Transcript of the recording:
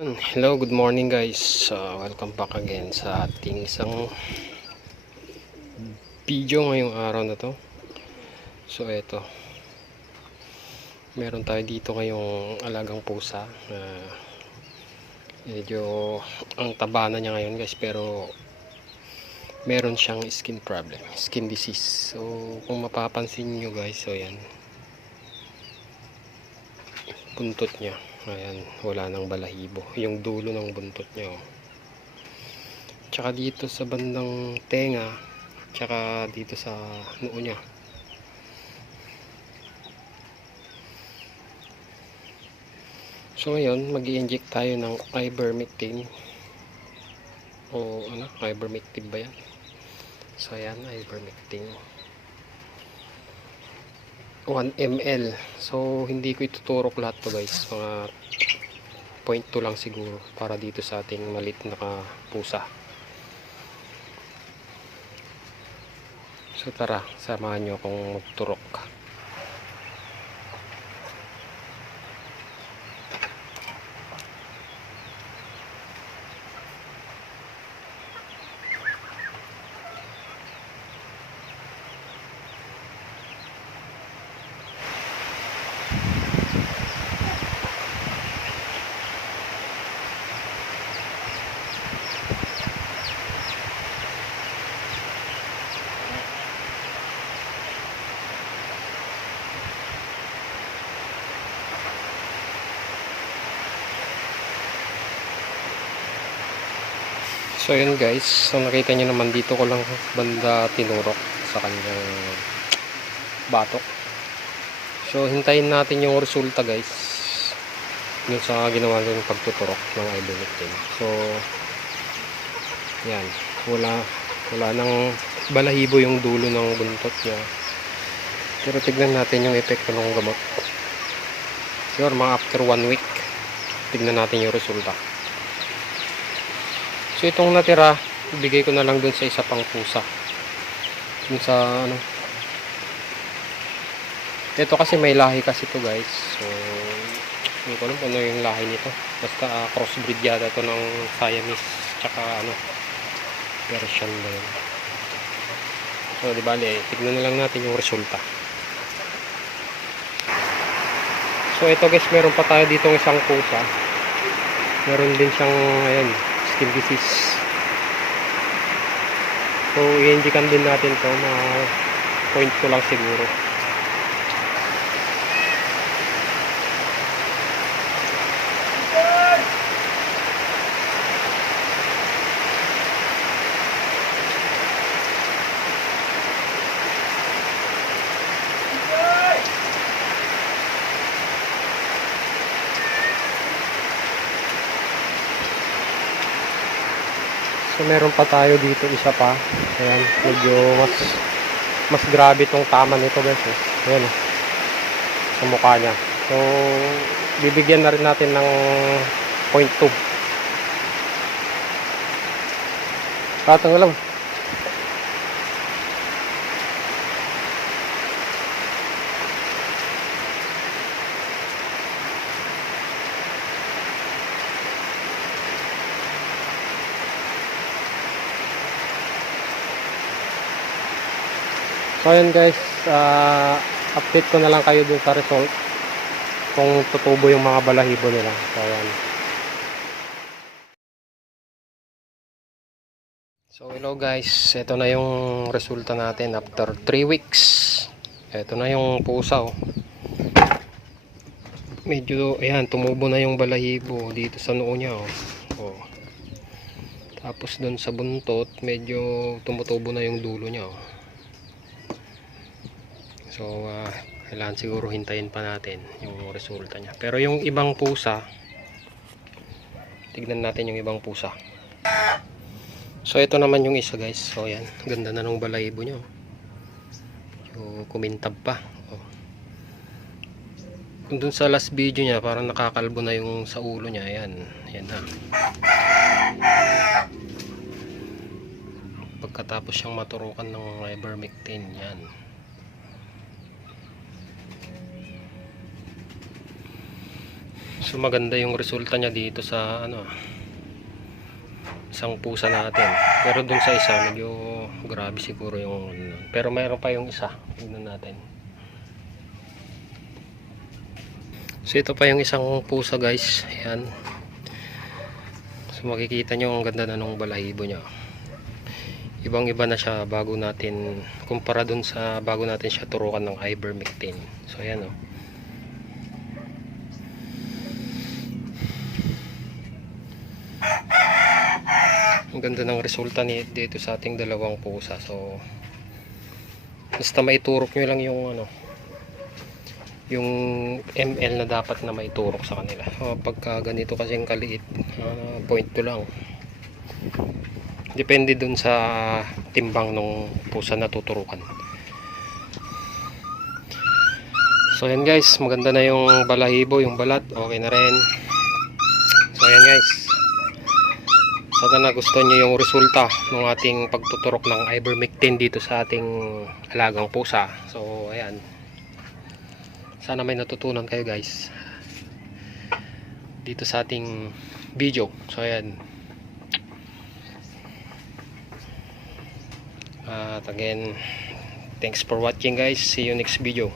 Hello, good morning guys. Welcome back again sa ating isang video ngayong araw na to. So eto, meron tayo dito ngayong alagang pusa. Medyo ang taba na niya ngayon guys, pero meron siyang skin problem, skin disease. So kung mapapansin nyo guys, so yan, buntot niya, ayan, wala nang balahibo, yung dulo ng buntot niya, oh. Tsaka dito sa bandang tenga, tsaka dito sa noo niya. So ngayon, mag-i-inject tayo ng ivermectin, o ano, ivermectin ba yan? So ayan, ivermectin 1 ml. So hindi ko ituturok lahat to guys, mga 0.2 lang siguro para dito sa ating malit na pusa. So tara, samahan nyo akong magturok. So yun guys, so nakita nyo naman, dito ko lang banda tinurok sa kanyang batok. So hintayin natin yung resulta guys, yun sa ginawa ng pagtuturok ng ivermectin. So yan, wala nang balahibo yung dulo ng buntot niya, pero tignan natin yung epekto ng gamot. Sure, mga after 1 week tignan natin yung resulta. So itong natira, ibigay ko na lang dun sa isa pang pusa. Dun sa ano. Ito kasi may lahi kasi to guys. So hindi ko alam kung ano yung lahi nito. Basta crossbreed yata to ng Siamese tsaka ano, Persian ba yun. So di bale, tignan na lang natin yung resulta. So ito guys, meron pa tayo dito ng isang pusa. Meron din siyang ayan, skin disease. So i-injikan din natin to, mga 0.2 lang siguro. So meron pa tayo dito isa pa. Ayan, medyo mas grabe tong tama nito guys, eh. Ayan, eh, sa mukha niya. So bibigyan na rin natin ng 0.2. Tatang lang. So ayan guys, update ko na lang kayo dun sa result, kung tutubo yung mga balahibo nila. So ayan. So hello guys, ito na yung resulta natin after 3 weeks. Ito na yung pusa, oh. Medyo ayan, tumubo na yung balahibo dito sa noo niya, oh. Oh. Tapos dun sa buntot, medyo tumutubo na yung dulo niya, oh. So kailangan siguro hintayin pa natin yung resulta niya. Pero yung ibang pusa, tignan natin yung ibang pusa. So ito naman yung isa guys. So yan, ganda na ng balahibo niya, yung kumintab pa, oh. Kung dun sa last video niya, parang nakakalbo na yung sa ulo niya. Ayan, ayan na. Pagkatapos siyang maturukan ng ivermectin, yan. So maganda yung resulta niya dito sa ano, isang pusa natin. Pero dun sa isa medyo grabe siguro yung pero mayroon pa yung isa. Tignan natin. So ito pa yung isang pusa guys. Ayan. So makikita nyo ang ganda na nung balahibo niya. Ibang iba na siya bago natin kumpara dun sa bago natin siya turukan ng ivermectin. So ayan o. Ang ganda ng resulta dito sa ating dalawang pusa. So basta maiturok nyo lang yung ano, yung ml na dapat na maiturok sa kanila. Pagka ganito kasing kaliit, 0.2 lang. Depende dun sa timbang ng pusa na tuturukan. So ayan guys, maganda na yung balahibo, yung balat, okay na rin. So ayan guys, sana nagustuhan nyo yung resulta ng ating pagtuturok ng ivermectin dito sa ating alagang pusa. So ayan, sana may natutunan kayo guys dito sa ating video. So ayan, at again, thanks for watching guys. See you next video.